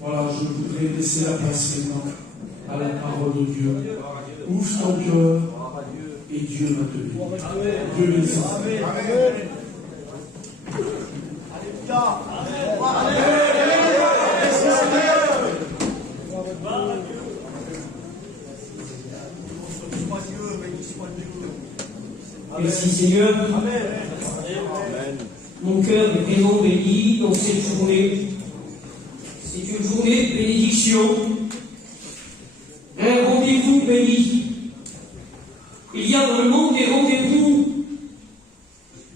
Voilà, je voudrais laisser la place maintenant à la parole de Dieu. Ouvre ton cœur et Dieu va te bénir. Dieu bénisse. Amen. Merci Seigneur. Mon cœur est vraiment béni dans cette journée. C'est une journée de bénédiction. Un rendez-vous béni. Il y a dans le monde des rendez-vous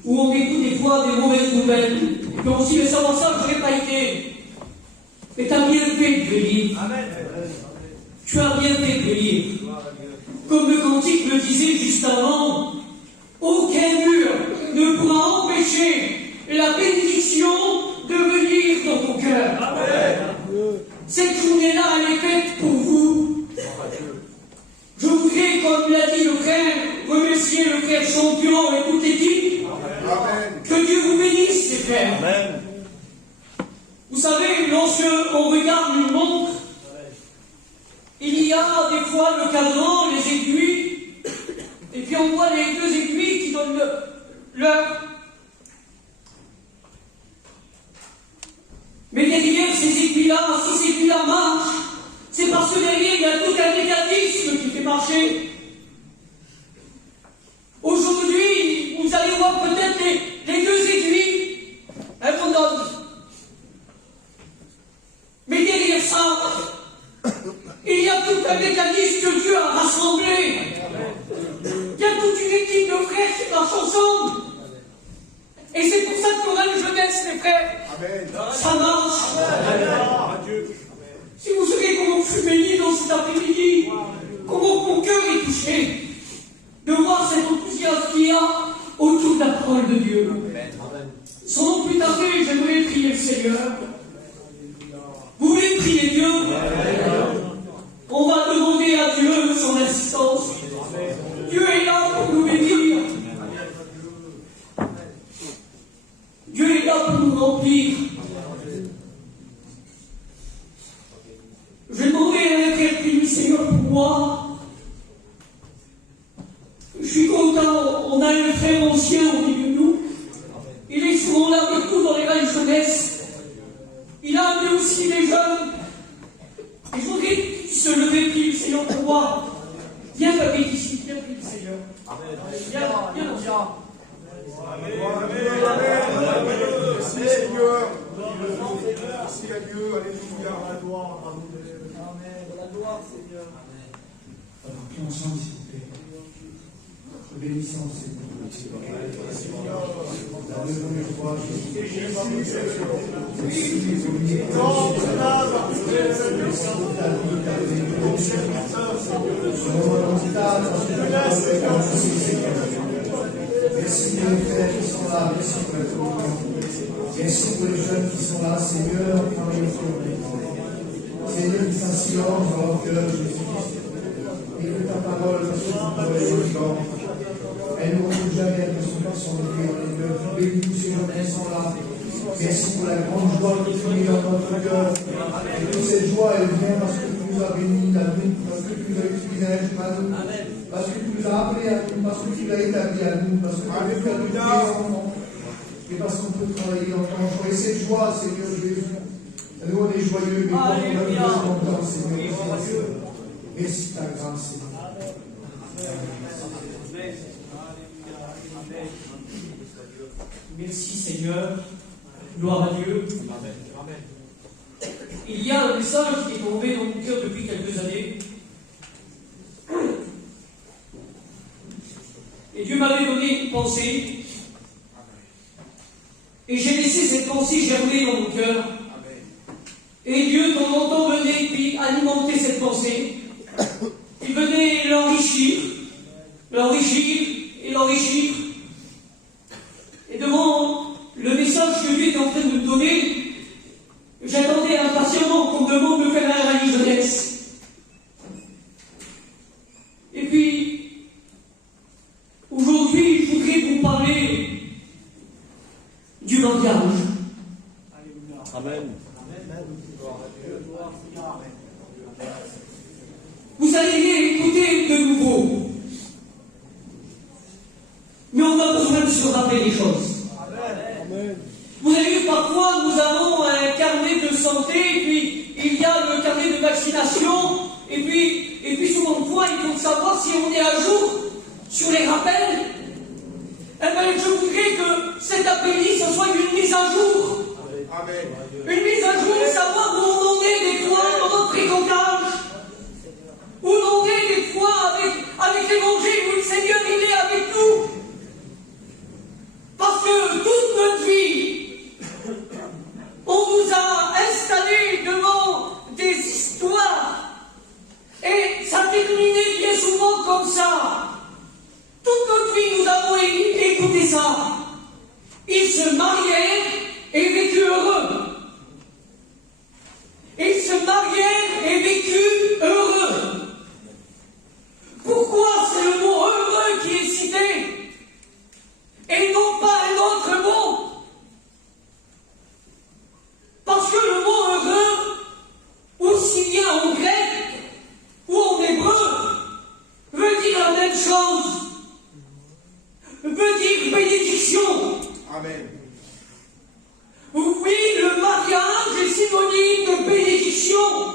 où on écoute des fois des mauvaises nouvelles. Et puis on se dit, mais ça, je n'aurais pas été. Mais tu as bien fait de venir. Tu as bien fait de venir. Comme le cantique le disait juste avant, aucun mur ne pourra empêcher la bénédiction de venir dans ton cœur. Amen. Cette journée-là, elle est faite pour vous. Je voudrais, comme l'a dit le frère, remercier le frère Champion et toute l'équipe. Que Dieu vous bénisse, les frères. Amen. Vous savez, lorsqu'on regarde une montre, il y a des fois le cadran, les aiguilles, et puis on voit les deux aiguilles qui donnent l'heure. Mais derrière ces aiguilles-là, si ces aiguilles-là marchent, c'est parce que derrière il y a tout un mécanisme qui fait marcher. Aujourd'hui, vous allez voir peut-être les deux aiguilles, elles vont donner. Mais derrière ça, il y a tout un mécanisme que Dieu a rassemblé. Il y a toute une équipe de frères qui marchent ensemble. Et c'est pour ça qu'on a une jeunesse, les frères. Amen. Ça marche. Amen. Si vous savez comment je suis béni dans cet après-midi, comment mon cœur est touché de voir cet enthousiasme qu'il y a autour de la parole de Dieu. Sans non plus tarder, j'aimerais prier le Seigneur. Vous voulez prier Dieu? On va demander à Dieu son assistance. Dieu est là pour nous bénir. Dieu est là pour nous remplir. Je demandais à un frère prier Seigneur pour moi. Je suis content, on a un frère ancien au milieu de nous. Il est souvent là avec nous dans les rangs jeunesse. Il a amené aussi les jeunes. Et je voudrais qu'il se lever, prier le Seigneur pour moi. Viens, David, ici, viens, prier le Seigneur. Viens, viens. Seigneur, merci à Dieu, alléluia, la gloire, amen, la gloire, Seigneur. Alors, prions ensemble, s'il vous plaît. Bénissons, Seigneur. La première fois, merci pour les frères qui sont là, merci pour la communion. Merci pour les jeunes qui sont là, Seigneur, parmi nos frères. Seigneur, qui sont en silence dans leur cœur, Jésus-Christ. Écoute ta parole, parce que tu nous es vivant. Elle nous retrouve jamais à nos qui sont levés dans les cœurs. Bénis tous ces jeunes qui sont là. Merci pour la grande joie que tu mets dans notre cœur. Et que cette joie, elle vient parce que tu nous as bénis à nous, parce que tu nous as utilisés à nous, parce que tu nous as appelés à nous, parce que tu l'as établi à nous, parce que tu as fait de nous et parce qu'on peut travailler dans ton joie. Et cette joie, Seigneur Jésus, nous on est joyeux, mais quand on a besoin d'entendre, Seigneur, merci ta grâce, Seigneur. Merci Seigneur. Gloire à Dieu. Il y a un message qui est tombé dans mon cœur depuis quelques années. Et Dieu m'avait donné une pensée. Et j'ai laissé cette pensée germer dans mon cœur. Et Dieu, de temps en temps, venait puis alimenter cette pensée. Il venait l'enrichir et l'enrichir. Et devant le message que Dieu était en train de me donner, j'attendais impatiemment qu'on me demande de faire un rallye jeunesse. Et puis, aujourd'hui, je voudrais vous parler du mariage. Amen. Vous allez écouter de nouveau. Mais on a besoin de se rappeler les choses. Vous avez vu, parfois, nous avons un carnet de santé, et puis il y a le carnet de vaccination, et puis souvent de fois, il faut savoir si on est à jour sur les rappels. Eh bien, je voudrais que cet après-midi, ce soit une mise à jour. Amen. Une mise à jour, savoir où on en est des fois dans notre fréquentage. Où on en est des fois avec l'évangile, où le Seigneur, il est avec nous. Parce que toute notre vie, on nous a installés devant des histoires. Et ça terminé bien souvent comme ça. Toute notre vie, nous avons écouté ça. Ils se marièrent et vécurent heureux. Ils se marièrent et vécurent heureux. Pourquoi c'est le mot heureux qui est cité et non pas un autre mot? Parce que le mot heureux, aussi bien en grec ou en hébreu, veut dire la même chose. Veut dire bénédiction. Amen. Oui, le mariage est synonyme de bénédiction.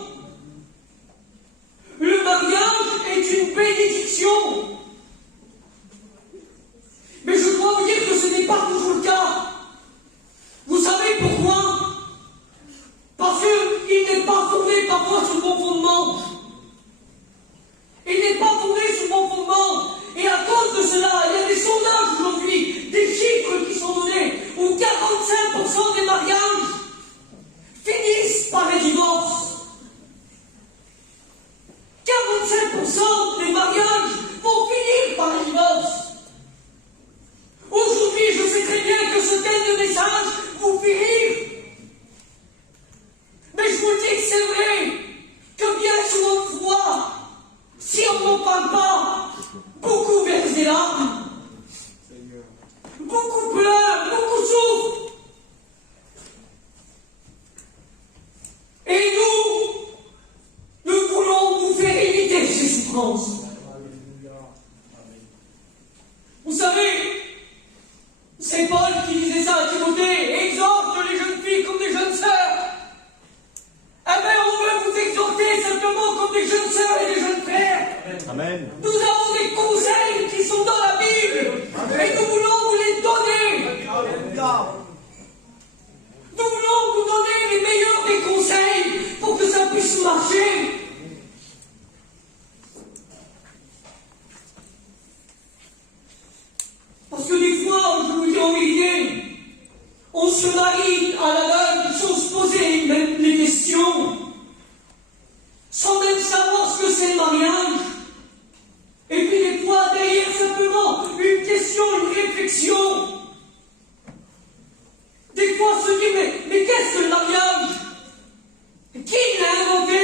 Le mariage est une bénédiction. Mais je dois vous dire que ce n'est pas toujours le cas. Vous savez pourquoi? Parce qu'il n'est pas fondé parfois sur le bon fondement. Il n'est pas fondé sur le bon fondement. Et à cause de cela, il y a des sondages aujourd'hui, des chiffres qui sont donnés, où 45% des mariages finissent par les divorces. 45% des mariages vont finir par les divorces. Aujourd'hui, je sais très bien que ce thème de message vous fait rire. Mais je vous dis que c'est vrai, que bien souvent de fois, si on n'en parle pas, beaucoup versent des larmes, beaucoup pleurent, beaucoup souffrent. Et nous voulons vous faire éviter ces souffrances. Vous savez, c'est Paul qui disait ça à Timothée, exhorte les jeunes filles comme des jeunes sœurs. Eh bien, on veut vous exhorter simplement comme des jeunes sœurs et des jeunes frères. Amen. Nous avons des conseils qui sont dans la Bible. Amen. Et nous voulons vous les donner. Nous voulons vous donner les meilleurs des conseils pour que ça puisse marcher. Parce que des fois, je vous le dis en vérité, on se marie à l'aveugle sans se poser même les questions, sans même savoir ce que c'est le mariage. Et puis des fois, derrière simplement une question, une réflexion. Des fois, on se dit, mais qu'est-ce que le mariage? Qui l'a inventé?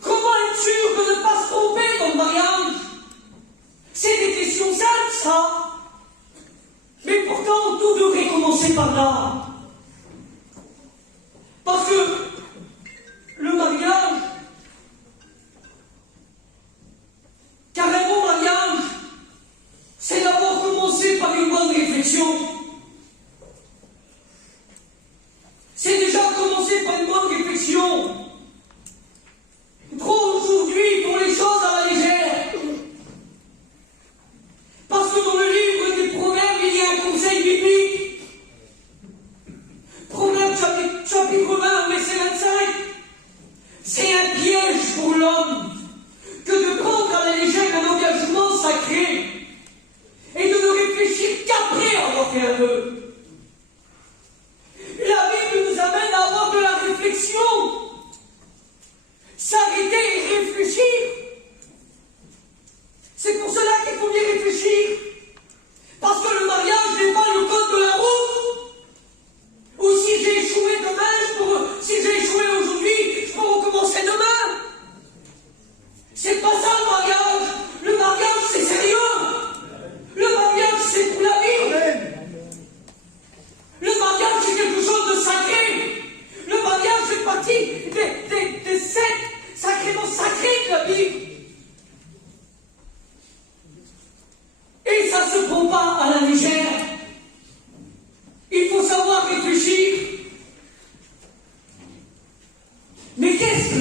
Comment être sûr de ne pas se tromper dans le mariage? C'est des questions simples, ça. Mais pourtant, tout devrait commencer par là. Parce que le mariage, car un bon mariage, c'est d'abord commencer par une bonne réflexion. C'est déjà commencer par une bonne réflexion. Trop aujourd'hui pour les choses à la légère. Parce que dans le livre des Proverbes, il y a un conseil biblique. Proverbes chapitre 20, verset 25. C'est un piège pour l'homme que de prendre à la légère un engagement sacré et de ne réfléchir qu'après avoir fait un vœu. La Bible nous amène à avoir de la réflexion. S'arrêter et réfléchir. C'est pour cela qu'il faut bien réfléchir. Parce que le mariage n'est pas le code de la route. Ou si j'ai échoué demain,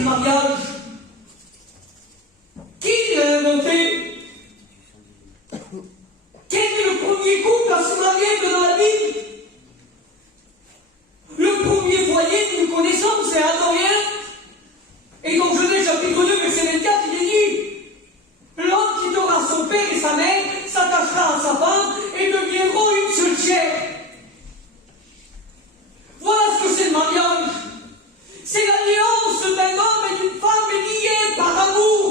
mariage. Qui l'a inventé? Quel est le premier couple à se marier que dans la Bible? Le premier foyer que nous connaissons, c'est Adam et Ève. Et dans Genèse chapitre 2, verset 24, il est dit: l'homme quittera son père et sa mère, s'attachera à sa femme et deviendront une seule chair. Voilà ce que c'est le mariage. C'est l'alliance d'un homme et d'une femme liés par amour.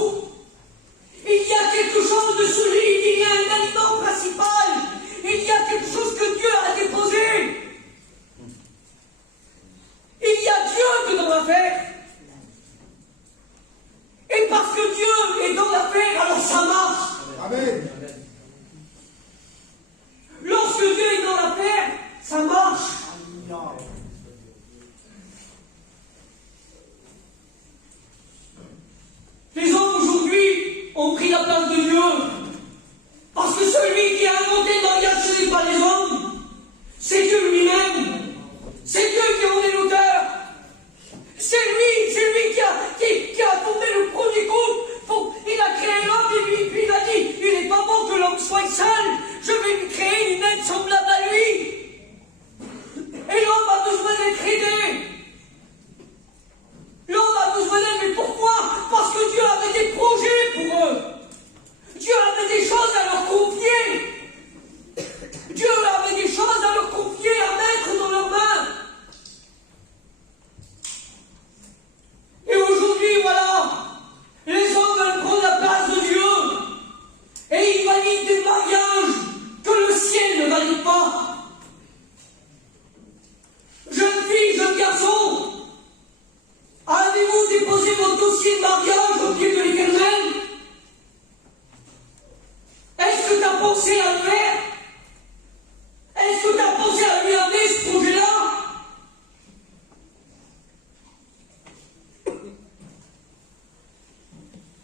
Il y a quelque chose de solide, il y a un aliment principal, il y a quelque chose que Dieu a déposé. Il y a Dieu dans l'affaire. Et parce que Dieu est dans l'affaire, alors ça marche. Amen. Lorsque Dieu est dans l'affaire, ça marche. Les hommes aujourd'hui ont pris la place de Dieu. Parce que celui qui a inventé le mariage, ce n'est pas les hommes. C'est Dieu lui-même. C'est Dieu qui en est l'auteur. C'est lui qui a fondé le premier couple. Il a créé l'homme et puis il a dit: il n'est pas bon que l'homme soit seul. Je vais lui créer une aide semblable à lui. Et l'homme a besoin d'être aidé. L'homme a besoin d'aide, mais pourquoi? Parce que Dieu avait des projets pour eux. Dieu avait des choses à leur confier. Dieu avait des choses à leur confier, à mettre dans leurs mains. Et aujourd'hui, voilà, les hommes veulent prendre la place de Dieu. Et ils valident des mariages que le ciel ne valide pas. Jeune fille, jeune garçon, avez-vous déposé votre dossier de mariage au pied de l'Éternel? Est-ce que tu as pensé à le faire? Est-ce que tu as pensé à lui amener ce projet-là?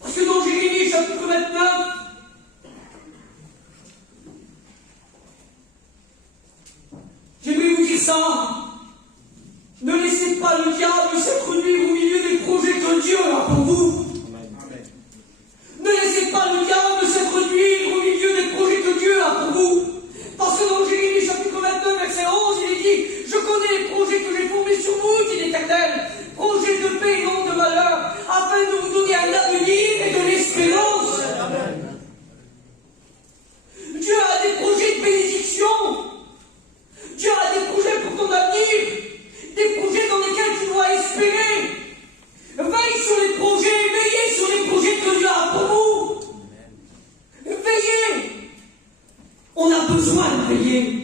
Parce que dans Jérémie chapitre 29, j'aimerais vous dire ça: ne laissez pas le diable s'introduire au milieu des projets que Dieu a pour vous. Amen. Ne laissez pas le diable s'introduire au milieu des projets que Dieu a pour vous. Parce que dans Jérémie chapitre 29, verset 11, il est dit: je connais les projets que j'ai formés sur vous, dit l'Éternel, projets de paix et non de malheur, afin de vous donner un avenir et de l'espérance. Dieu a des projets de bénédiction. Dieu a des projets pour ton avenir, des projets dans lesquels tu dois espérer. Veille sur les projets, veillez sur les projets que Dieu a pour vous. Veillez. On a besoin de veiller.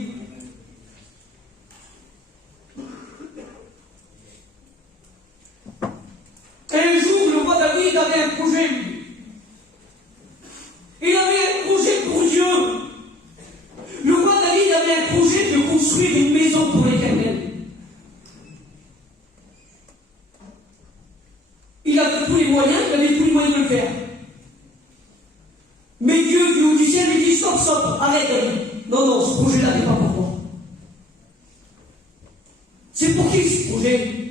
Un jour, le roi David avait un projet, lui. Il avait un projet pour Dieu. Le roi David avait un projet de construire une maison pour l'Éternel. Il avait tous les moyens, de le faire. Mais Dieu, du haut du ciel, lui dit: stop, arrête David. Non, ce projet-là n'est pas pour toi. C'est pour qui ce projet?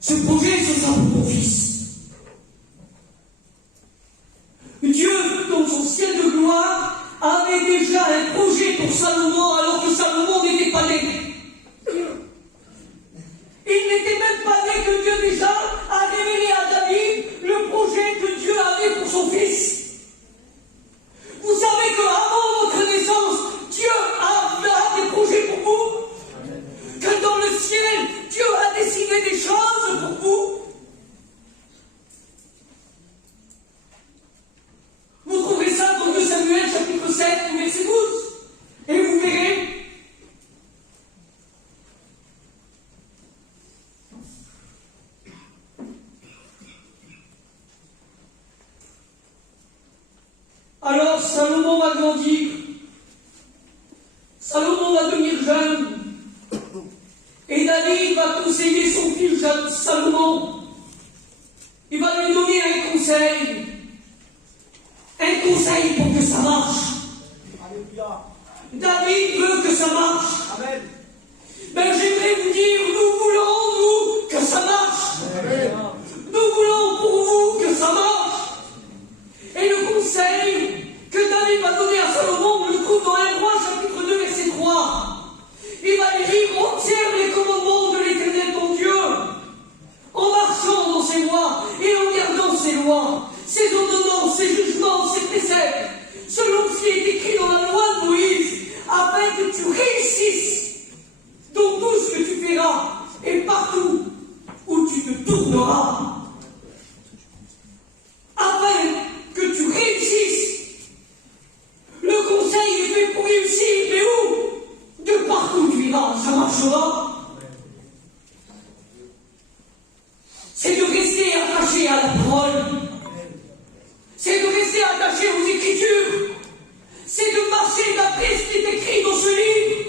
Ce projet, ce sera pour ton fils. Dieu, dans son ciel de gloire, avait déjà un projet pour Salomon, alors que Salomon n'était pas né. Il n'était même pas né que Dieu déjà a révélé à David le projet que Dieu avait pour son fils. Vous savez qu'avant votre naissance, Dieu a des projets pour vous. Que dans le ciel, Dieu a dessiné des choses pour vous. Vous trouverez ça dans 2 Samuel chapitre 7, verset 12. Et vous verrez. Alors Salomon va grandir. Salomon va devenir jeune. Et David va conseiller son fils Salomon. Il va lui donner un conseil. Un conseil pour que ça marche. Alléluia. David veut que ça marche. Amen. Ben j'aimerais vous dire, nous voulons, nous, que ça marche. Amen. Nous tournera afin que tu réussisses. Le conseil est fait pour réussir, mais où? De partout tu iras, ça marchera. C'est de rester attaché à la parole. C'est de rester attaché aux Écritures. C'est de marcher d'après ce qui est écrit dans ce livre.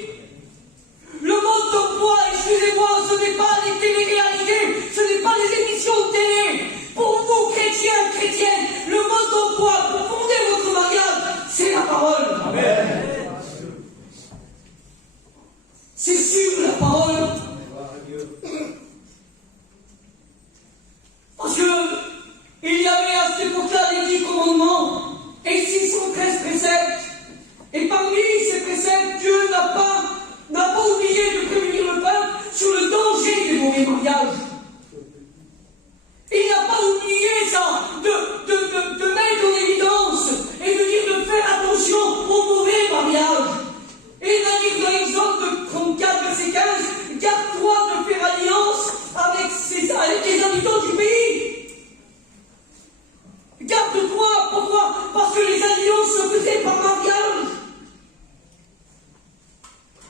Le mode d'emploi, excusez-moi, ce n'est pas les téléréalités, ce n'est pas les émissions de télé. Pour vous, chrétiens, chrétiennes, le mode d'emploi pour fonder votre mariage, c'est la parole. Amen. C'est sur la parole. Parce que il y avait à cette époque-là les 10 commandements et 613 préceptes. Et parmi ces préceptes, Dieu n'a pas oublié de prévenir le peuple sur le danger des mauvais mariages. Il n'a pas oublié ça, de mettre en évidence et de dire de faire attention aux mauvais mariages. Et il va dire dans Exode 34, verset 15, garde-toi de faire alliance avec les habitants du pays. Garde-toi, pourquoi? Parce que les alliances se faisaient par mariage.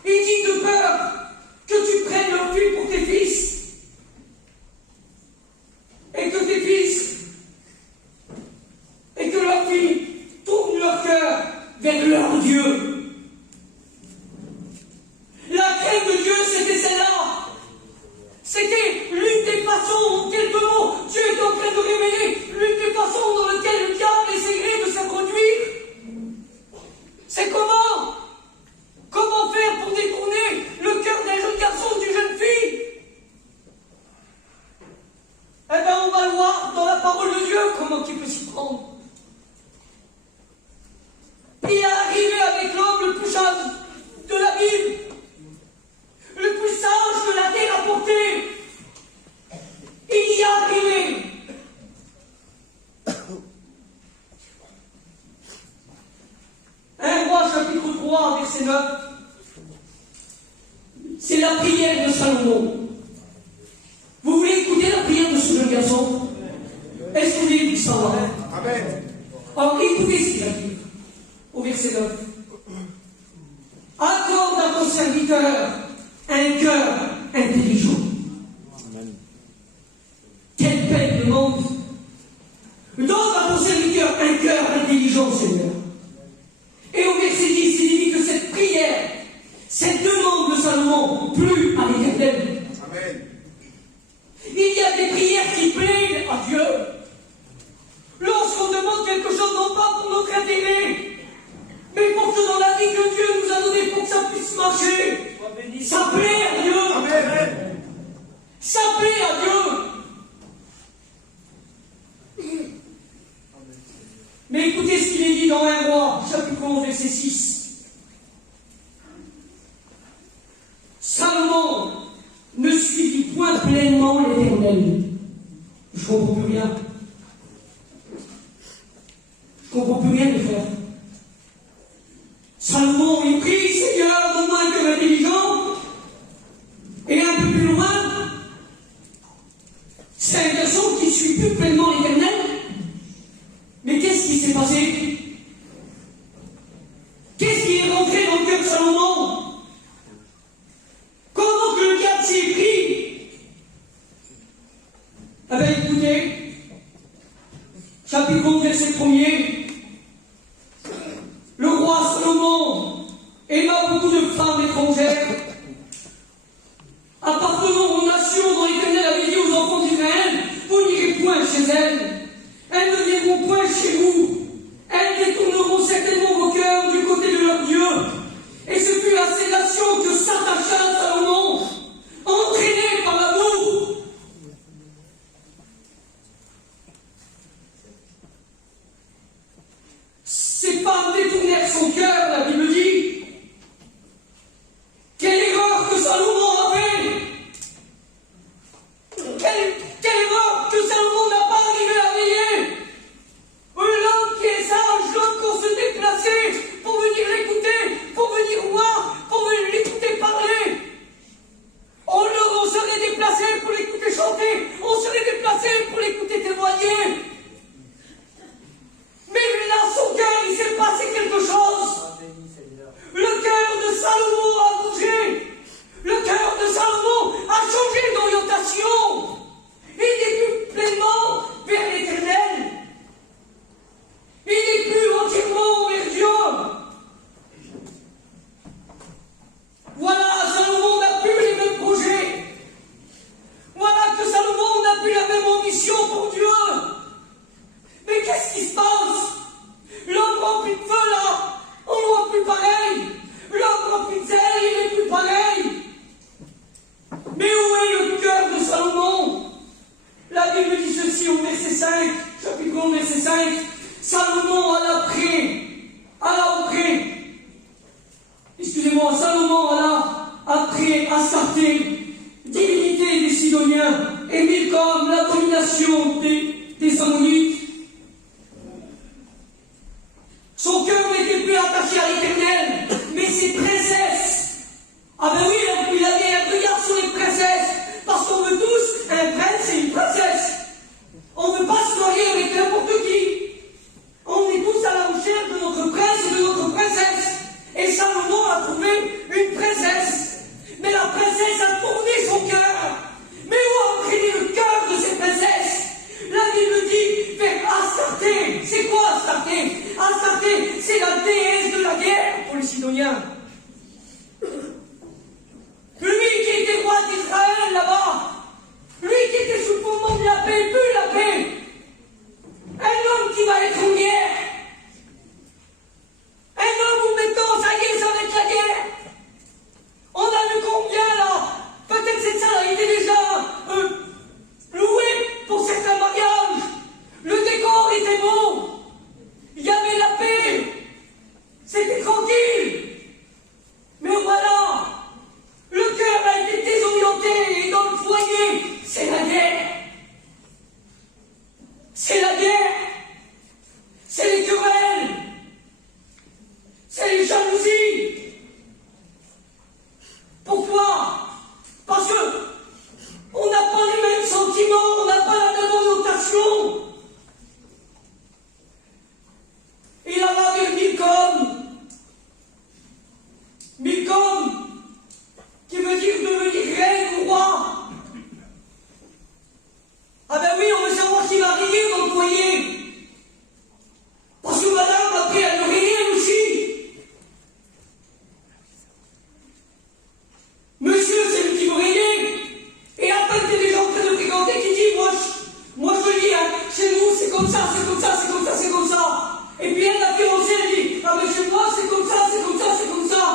Il dit de peur que tu prennes leur fille pour tes fils. Et que tes fils, et que leurs filles tournent leur cœur vers leur Dieu. La crainte de Dieu, c'était celle-là. C'était l'une des façons, en quelques mots, Dieu est en train de révéler l'une des façons dans lesquelles le diable essaierait de s'introduire. C'est comment faire pour détourner le cœur d'un jeune garçon, d'une jeune fille? Eh bien, on va le voir dans la parole de Dieu, comment il peut s'y prendre. Il est arrivé avec l'homme le plus sage de la Bible, le plus sage que la terre a porté. Il y est arrivé. 1 Roi chapitre 3, verset 9. C'est la prière de Salomon. Vous voulez écouter la prière de ce jeune garçon? Est-ce que vous voulez savoir? Amen. Alors écoutez ce qu'il va dire au verset 9. Accorde à ton serviteur un cœur intelligent. Amen. Quelle belle demande. Donne à ton serviteur un cœur intelligent, Seigneur. Et au verset 10, il dit que cette prière, cette demande de Salomon, plut à l'Éternel. Amen. Il y a des prières qui plaisent à Dieu. Lorsqu'on demande quelque chose, non pas pour notre intérêt, mais pour que dans la vie que Dieu nous a donnée, pour que ça puisse marcher, ça plaît à Dieu. Amen. Ça plaît à Dieu. Mais écoutez ce qu'il est dit dans 1 Roi, chapitre 11, verset 6. Salomon ne suivit point pleinement l'Éternel. Je comprends plus rien. Je comprends plus rien, mes frères. Salomon, il prie, Seigneur, donne-moi un cœur intelligent. Et un peu plus loin, c'est un garçon qui ne suit plus pleinement l'Éternel. Mais qu'est-ce qui s'est passé? Qu'est-ce qui est rentré dans le cœur de Salomon? Comment que le diable s'est pris? Eh bien, écoutez, chapitre 11, verset 1er. Le roi Salomon aima beaucoup de femmes étrangères, appartenant aux nations dont l'Éternel avait dit aux enfants d'Israël, vous n'irez point chez elles. Elles ne viendront point chez vous. Elles détourneront certainement vos cœurs du côté de leur Dieu. Et ce fut à ces nations que s'attacha Salomon, entraîné par l'amour. chanter, on serait déplacé pour l'écouter témoigner. Mais là, son cœur, il s'est passé quelque chose. Le cœur de Salomon a bougé. Le cœur de Salomon a changé d'orientation. Il n'est plus pleinement vers l'Éternel. Il n'est plus entièrement vers Dieu. Voilà, Salomon n'a plus les mêmes projets. Voilà que Salomon n'a plus la même ambition pour Dieu. Mais qu'est-ce qui se passe? L'homme rempli de feu là, on ne voit plus pareil. L'homme rempli de zèle, il n'est plus pareil. Mais où est le cœur de Salomon? La Bible dit ceci au verset 5, chapitre 1, verset 5. Salomon alla auprès. Excusez-moi, Salomon alla après Astarté, divinité des Sidoniens, et Milcom, l'abomination des Ammonites. Son cœur n'était plus attaché à l'Éternel, mais ses princesses. Ah ben oui, il avait un regard sur les princesses, parce qu'on veut tous un prince et une princesse. On ne veut pas se marier avec n'importe qui. On est tous à la recherche de notre prince et de notre princesse. Et Salomon a trouvé une princesse. Mais la princesse a tourné son cœur. Mais où a entraîné le cœur de ces princesses? La Bible dit vers Astarté. C'est quoi Astarté? Astarté, c'est la déesse de la guerre pour les Sidoniens. Lui qui était roi d'Israël là-bas, lui qui était sous le fondement de la paix, plus la paix. Un homme qui va être en guerre. Un homme où maintenant, ça y est, ça va être la guerre. On a vu combien là? Peut-être cette salle a été déjà louée pour certains mariages. Le décor était beau. Il y avait la paix. C'était tranquille. Mais voilà, le cœur a été désorienté et dans le foyer, c'est la guerre. C'est la guerre. C'est les querelles. C'est les jalousies. Pourquoi? Parce que on n'a pas les mêmes sentiments, on n'a pas la même orientation. Il en a vers Milcom, qui veut dire devenir reine ou roi. Ah ben oui, on veut savoir qui va régner dans le foyer. Parce que madame, après, elle veut régner aussi. Monsieur, c'est lui qui veut régner. Et après, il y a des gens en train de fréquenter qui disent, moi je dis, hein, chez nous, c'est comme ça, c'est comme ça, c'est comme ça, c'est comme ça. Et puis elle, la fiancée, elle dit, ah mais chez moi, c'est comme ça, c'est comme ça, c'est comme ça.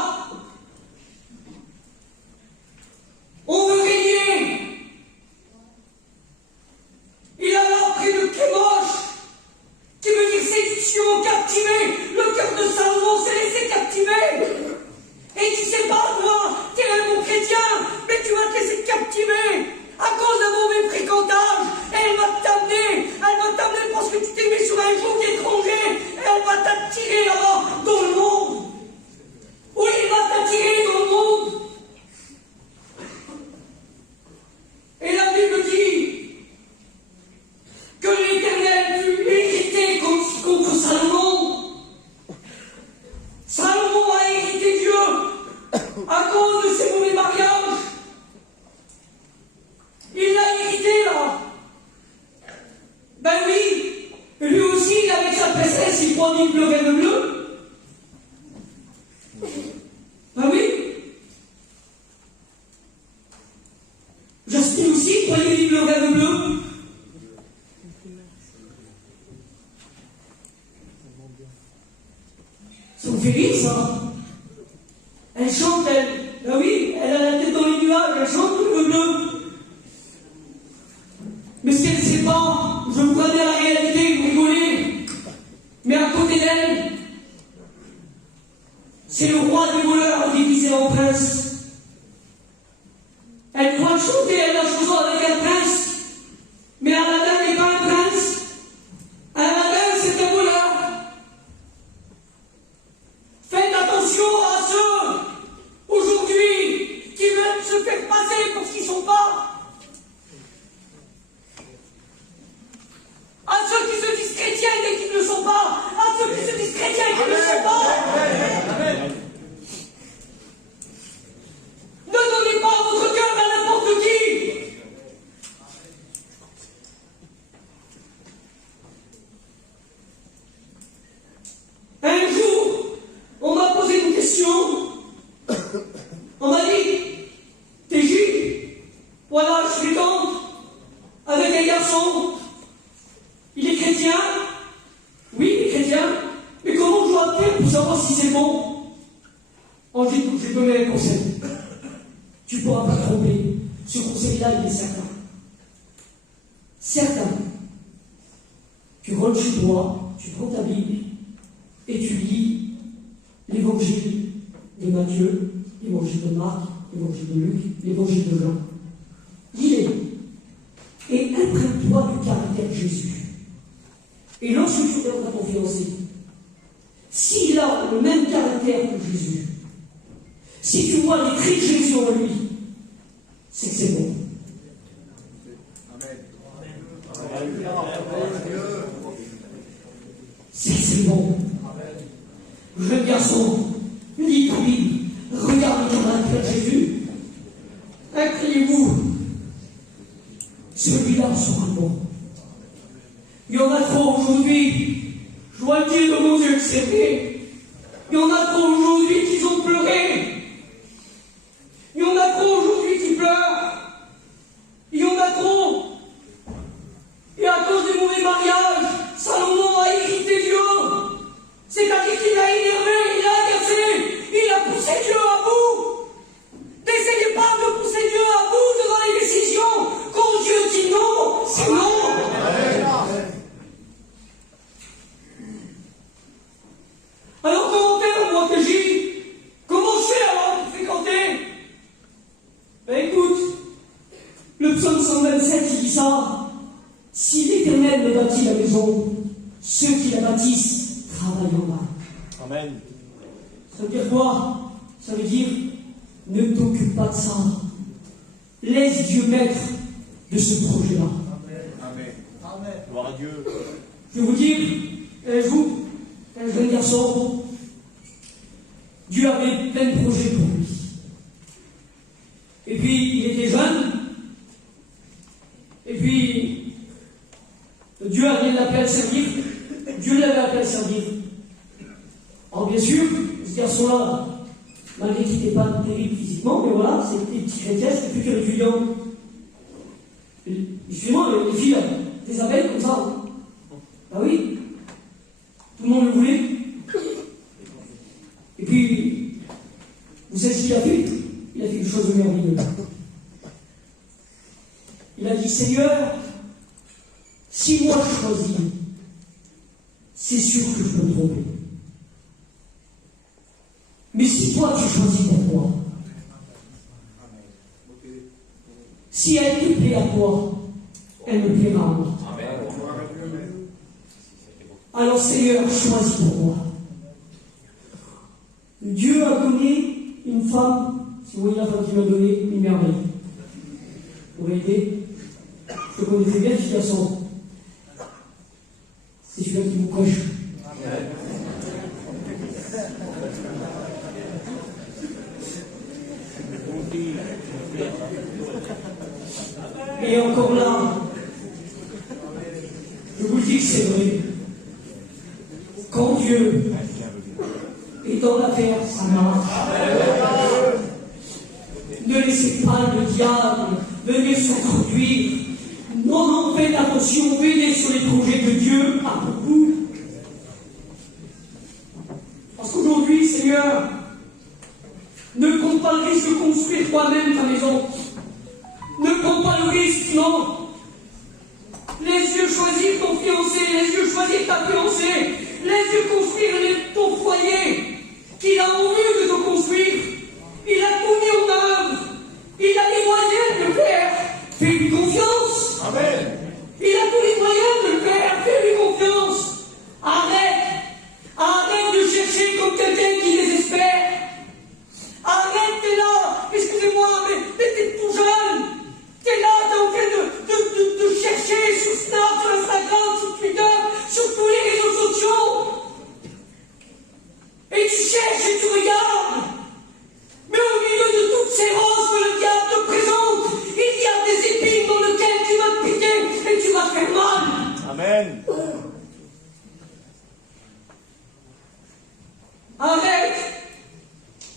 On veut régner. Il a là près de Kémosh, qui veut dire séduction, captiver. Le cœur de Salomon s'est laissé captiver. Et tu sais pas, toi, tu es un bon chrétien, mais tu vas te laisser captiver à cause d'un mauvais fréquentage. Et elle va t'amener parce que tu t'es mis sur un joug étranger. Et elle va t'attirer là-bas dans le monde. Oui, il va t'attirer dans le monde. Et la Bible dit que l'Éternel fut irrité contre Salomon. Salomon a irrité Dieu à cause de ses mauvais mariages. Il l'a irrité là. Ben oui, lui aussi avec sa princesse, il croit qu'il pleurait de bleu. Ben oui. Jasmine aussi croyait qu'il pleurait de bleu. Ça vous fait rire ça? Elle chante, ben oui, elle a la tête dans les nuages, elle chante le bleu. Mais ce qu'elle ne sait pas, je vous connais la réalité, vous rigolez. Mais à côté d'elle, c'est le roi des voleurs déguisé en prince. Elle croit chanter, elle a chanson avec un prince. Mais Aladdin n'est pas un prince. Aladdin, c'est un voleur. Faites attention à ceux, aujourd'hui, qui veulent se faire passer pour ce qu'ils ne sont pas. fréquente avec un garçon. Il est chrétien. Oui, il est chrétien. Mais comment je dois faire pour savoir si c'est bon? Angélique, je vais te donner un conseil. Tu ne pourras pas te tromper. Ce conseil-là, il est certain. Certain. Tu rentres chez toi, tu prends ta Bible et tu lis l'évangile de Matthieu, l'évangile de Marc, l'évangile de Luc, l'évangile de Jean. Lis-les et imprègne-toi du caractère de Jésus. Et lorsque tu regardes à ton fiancé, s'il a le même caractère que Jésus, si tu vois les traits de Jésus en lui, c'est que c'est bon. C'est que c'est bon. Jeune garçon, lis ta Bible, regarde le caractère de Jésus. Inclinez-vous. Celui-là sera bon. Il y en a trop aujourd'hui, je dois le dire de mon Dieu que c'est vrai. Il y en a trop aujourd'hui qui ont pleuré. Il y en a trop aujourd'hui qui pleurent. Il y en a trop. Et à cause du mauvais mariage, Salomon a irrité Dieu. C'est-à-dire qu'il a énervé, il a agacé, il a poussé Dieu à bout. N'essayez pas de pousser Dieu à bout devant les décisions. Quand Dieu dit non, c'est non. Alors comment faire, moi que j'y? Comment je fais alors pour fréquenter? Ben écoute, le psaume 127 il dit ça. Si l'Éternel me bâtit la maison, ceux qui la bâtissent travaillent en bas. Amen. Ça veut dire quoi? Ça veut dire ne t'occupe pas de ça. Laisse Dieu maître de ce projet-là. Amen. Amen. Gloire à Dieu. Je vais vous dire, un jeune garçon, Dieu avait plein de projets pour lui. Et puis, il était jeune. Et puis, Dieu avait l'appelé à le servir. Dieu l'avait appelé à le servir. Alors, bien sûr, ce garçon-là, malgré qu'il n'était pas terrible physiquement, mais voilà, c'était petit chrétien, c'était futur étudiant. Justement, les filles, des abeilles comme ça. Hein. Ah oui, tout le monde le voulait. Et puis, vous savez ce qu'il a fait? Il a fait quelque chose de merveilleux. Il a dit, Seigneur, si moi je choisis, c'est sûr que je peux me tromper. Mais si toi tu choisis pour moi, si elle te plaît à toi, elle me plaira à moi. Alors Seigneur, choisis pour moi. Dieu a donné une femme, si vous voyez la femme qu'il m'a donné, une merveille. Vous voyez, je connais très bien ce garçon. C'est celui-là qui vous coche. Et encore là, je vous dis que c'est vrai. Quand Dieu est dans l'affaire, ça marche. Ne laissez pas le diable venir s'introduire. Non, faites attention, veillez sur les projets de Dieu à beaucoup. Parce qu'aujourd'hui, Seigneur, ne prends pas le risque de construire toi-même ta maison. Ne prends pas le risque, non. Laisse-Dieu choisir ton fiancé, laisse-Dieu choisir ta fiancée, laisse-Dieu construire ton foyer qu'il a envie de te construire. Il a tout mis en œuvre. Il a les moyens de le faire. Fais-lui confiance. Amen. Il a tous les moyens de le faire. Fais-lui confiance. Arrête de chercher comme quelqu'un qui désespère. Arrête, t'es là. Excusez-moi, mais t'es tout jeune. T'es là, t'es en train de chercher sur Snap, sur Instagram, sur Twitter, sur tous les réseaux sociaux. Et tu cherches et tu regardes. Mais au milieu de toutes ces roses que le diable te présente, il y a des épines dans lesquelles tu vas te piquer et tu vas te faire mal. Amen.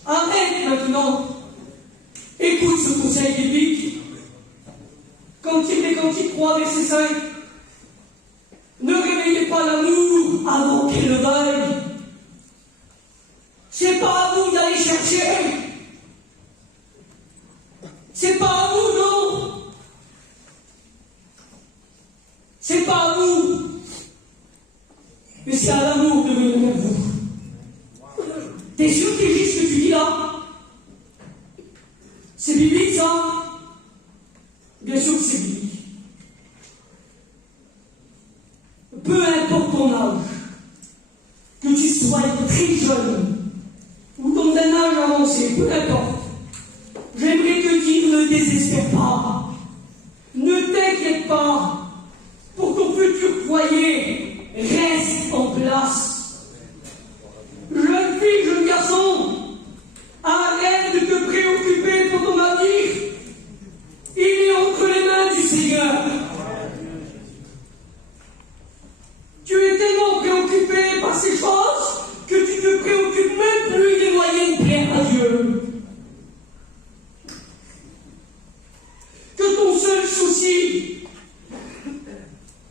Arrête maintenant. Écoute ce conseil biblique. Cantique des Cantiques 3, verset 5. Ne réveillez pas l'amour avant qu'il le veuille. C'est pas à vous d'aller chercher. C'est pas à vous, non. C'est pas à vous. Mais c'est à l'amour de venir vers vous. T'es sûr que ce que tu dis là? C'est biblique ça? Bien sûr que c'est biblique. Peu importe ton âge, que tu sois très jeune ou dans un âge avancé, peu importe, j'aimerais te dire ne désespère pas, ne t'inquiète pas, pour ton futur foyer, reste en place. Jeune fille, jeune garçon, arrête de te préoccuper pour ton avenir. Il est entre les mains du Seigneur. Tu es tellement préoccupé par ces choses que tu te préoccupes même plus des moyens de plaire à Dieu. Que ton seul souci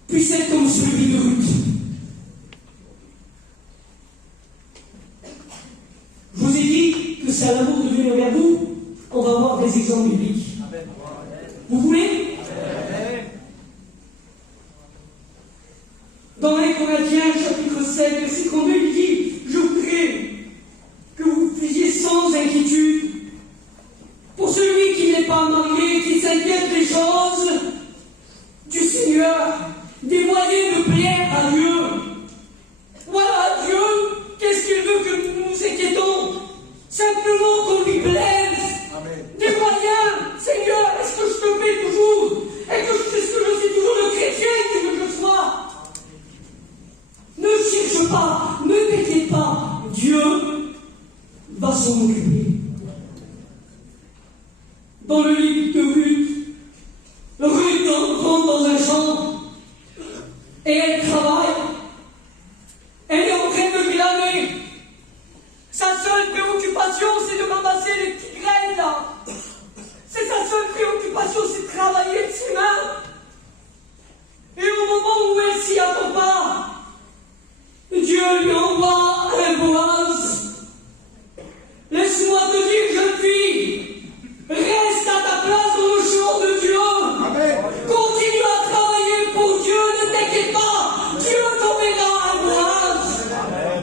puisse être comme celui de Ruth. Je vous ai dit que c'est à l'amour de venir vers vous. On va voir des exemples bibliques. Vous voulez? Dans 1 Corinthiens, chapitre 7, verset 32, il dit « Je prie que vous fussiez sans inquiétude. Pour celui qui n'est pas marié, qui s'inquiète des choses du Seigneur, des moyens de plaire à Dieu. » Voilà, Dieu, qu'est-ce qu'il veut que nous nous inquiétons? Simplement qu'on lui plaise. Amen. Des moyens. Seigneur, est-ce que je te plais toujours? Est-ce que je suis toujours le chrétien que tu veux que je sois? Ne cherche pas, ne t'inquiète pas. Dieu va s'en occuper. Dans le livre de Ruth rentre dans un champ et elle travaille. Elle est en train de glaner. Sa seule préoccupation, c'est de ramasser les petites graines là. C'est sa seule préoccupation, c'est de travailler de ses mains. Et au moment où elle s'y attend pas, Dieu lui envoie un Boaz. Laisse-moi te dire, jeune fille, reste à ta place dans le champ de Dieu. Amen. Continue à travailler pour Dieu, ne t'inquiète pas. Dieu t'enverra un Boaz. Amen.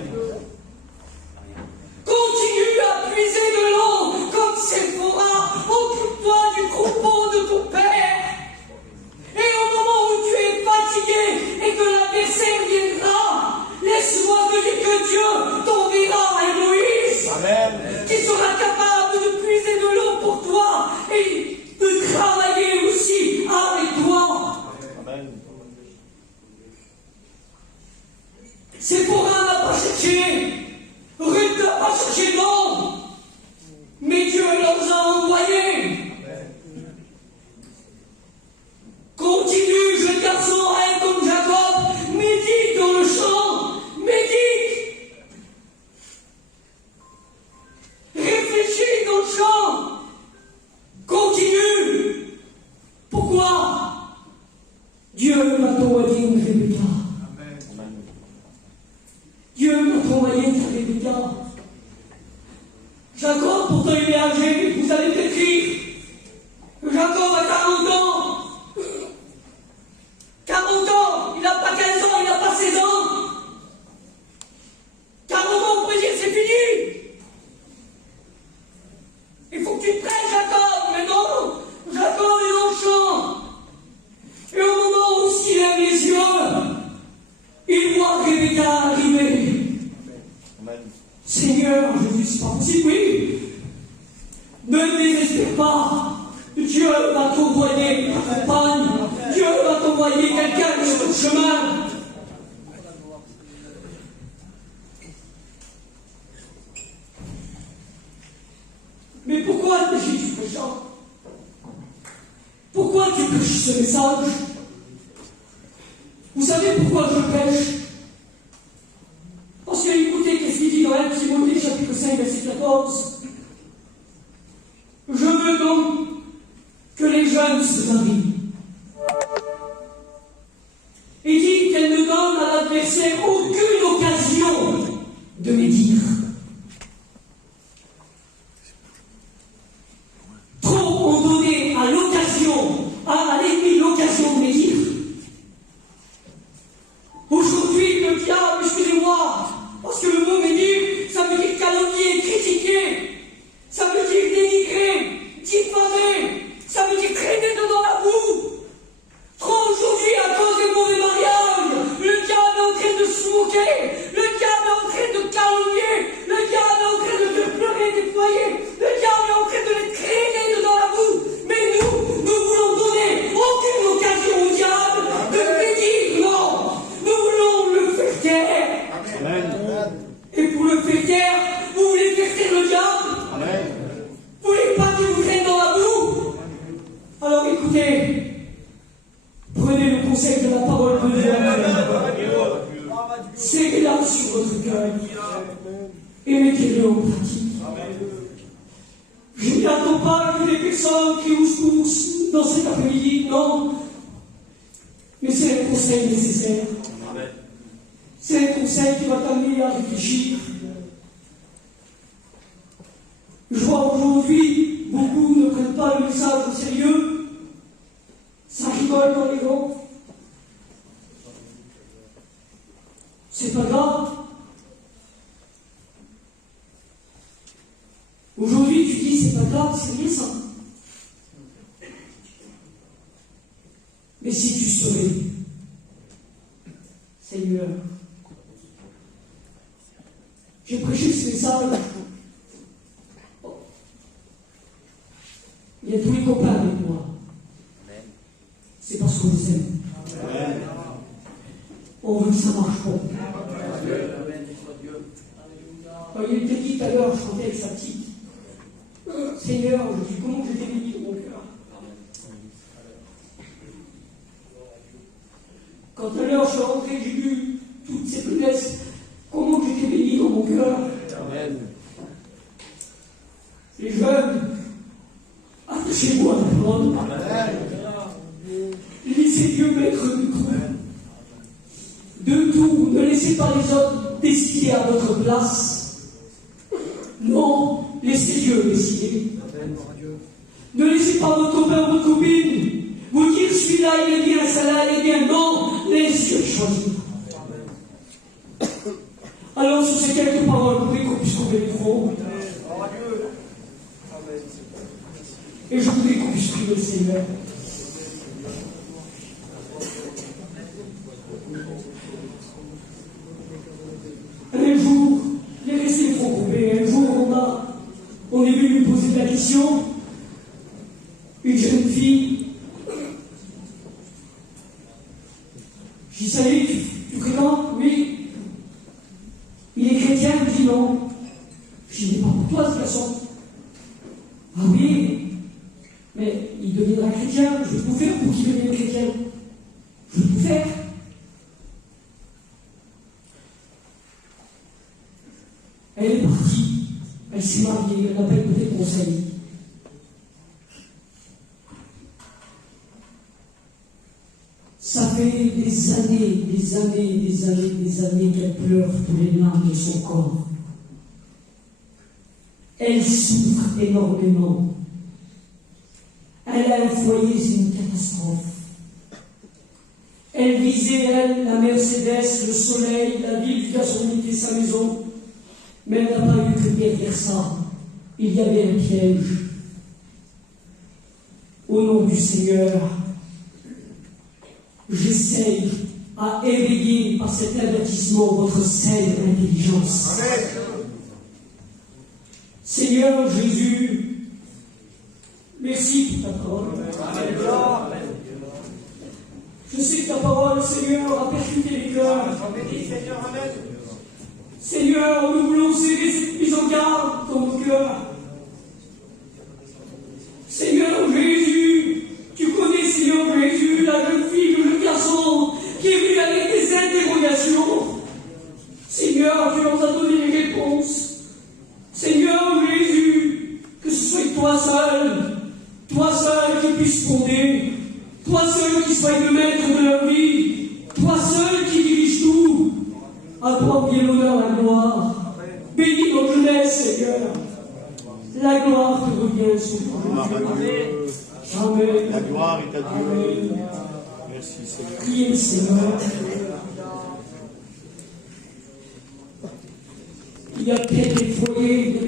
Continue à puiser de l'eau comme Séphora. Occupe-toi du troupeau de ton père. Et au moment où tu es fatigué et que l'adversaire viendra, laisse-moi te dire que Dieu t'enverra un Moïse. Amen. Qui sera capable de puiser de l'eau pour toi et de travailler aussi avec toi. Amen. Séphora n'a pas cherché. Ruth n'a pas cherché, non. Mais Dieu leur a envoyés. Continue, jeune garçon, à être comme Jacob. Médite dans le champ. Médite. Réfléchis dans le champ. Continue. Pourquoi? Dieu m'a envoyé une Rebecca. Dieu m'a envoyé une Rebecca. Jacob, pourtant il est âgé, vous allez peut-être rire. Jacob a 40 ans. 40 ans, il n'a pas 15 ans, il n'a pas 16 ans. 40 ans, on peut dire c'est fini. Il faut que tu te prennes, Jacob, mais non. Jacob est dans le champ. Et au moment où il lève les yeux, il voit Rebecca arriver. Seigneur, Jésus, c'est pas possible, oui. Ne désespère pas. Dieu va t'envoyer une compagne. Dieu va t'envoyer quelqu'un sur le chemin. Mais pourquoi Jésus prêchant? Pourquoi tu prêches ce message? Vous savez pourquoi je prêche? Parce que écoutez qu'est-ce qu'il dit dans 1 Timothée chapitre 5 verset 14. Je veux donc que les jeunes se marient laissé aucune occasion de médire. Trop ont donné à l'ennemi l'occasion de médire. Aujourd'hui, le diable, excusez-moi, parce que le mot médire, ça veut dire calomnier, critiquer, ça veut dire dénigrer, diffamer, ça veut dire traîner dans la boue. Trop aujourd'hui, à cause des mauvais mariages, le diable est en train de se moquer, le diable est en train de calomnier, le diable est en train de faire pleurer des foyers, le diable est en train de les traîner dans la boue. Mais nous voulons donner aucune occasion au diable de médire, non. Nous voulons le faire taire. Amen. Et pour le faire taire, vous voulez faire taire le diable. Amen. Vous voulez pas qu'il vous traîne dans la boue. Alors écoutez, prenez le conseil de la parole de Dieu. Serrez-la sur votre cœur et mettez-le en pratique. Je n'attends pas que les personnes qui vous poussent dans cet après-midi, non. Mais c'est un conseil nécessaire. C'est un conseil qui va t'amener à réfléchir. Je vois aujourd'hui, beaucoup ne prennent pas le message au sérieux. Ça rigole dans les rangs. C'est pas grave. Aujourd'hui, tu dis c'est pas grave, c'est rien ça. Mais si tu saurais, Seigneur, j'ai prêché ce message. Il y a tous les copains avec moi. C'est parce qu'on les aime. On veut que ça marche pas. Quand il était dit tout à l'heure, je chantais avec sa petite. Seigneur, je dis comment j'étais béni dans mon cœur. Quand tout à l'heure je suis rentré, j'ai vu toutes ces faiblesses, comment j'étais béni dans mon cœur. Les jeunes, attachez-vous à la parole. Laissez Dieu mettre du coup. De tout, ne laissez pas les autres décider à votre place. Non, laissez Dieu décider. Ne laissez pas votre copain ou votre copine vous dire celui-là il est bien, celle-là elle est bien. Non, laissez Dieu choisir. Alors, sur ces quelques paroles, vous voulez qu'on puisse trouver le front. Et je voudrais qu'on puisse prier le Seigneur. Un jour, il est resté trop groupé. Un jour, on est venu lui poser la question. Une jeune fille. Je dis, salut, tu fréquentes? Oui. Il est chrétien? Je dis non. Je dis, pas pour toi, ce garçon. Ah oui. Mais il deviendra chrétien. Je vais tout faire pour qu'il devienne chrétien. Je vais tout faire. Elle est partie, elle s'est mariée, elle n'a pas écouté le conseil. Ça fait des années qu'elle pleure tous les larmes de son corps. Elle souffre énormément. Elle a un foyer, c'est une catastrophe. Elle visait, elle, la Mercedes, le soleil, la ville du gasoline, sa maison. Mais elle n'a pas eu que derrière ça, il y avait un piège. Au nom du Seigneur, j'essaye à éveiller par cet avertissement votre saine intelligence. Amen. Seigneur Jésus, merci pour ta parole. Amen. Je sais que ta parole, Seigneur, a percuté les cœurs. Seigneur, nous voulons serrer cette mise en garde dans nos cœurs. Seigneur Jésus, tu connais, Seigneur Jésus, la jeune fille, le jeune garçon qui est venu avec des interrogations. Seigneur, tu leur as donné les réponses. Seigneur Jésus, que ce soit toi seul qui puisse fonder, toi seul qui sois le maître de leur vie, toi seul qui dirige tout. À toi qui est l'honneur, la gloire. Bénis nos jeunesse, Seigneur. La gloire te revient sur nous. Amen. La gloire est à Dieu. Amen. Merci Seigneur. Priez le Seigneur. Il y a peut-être des foyers,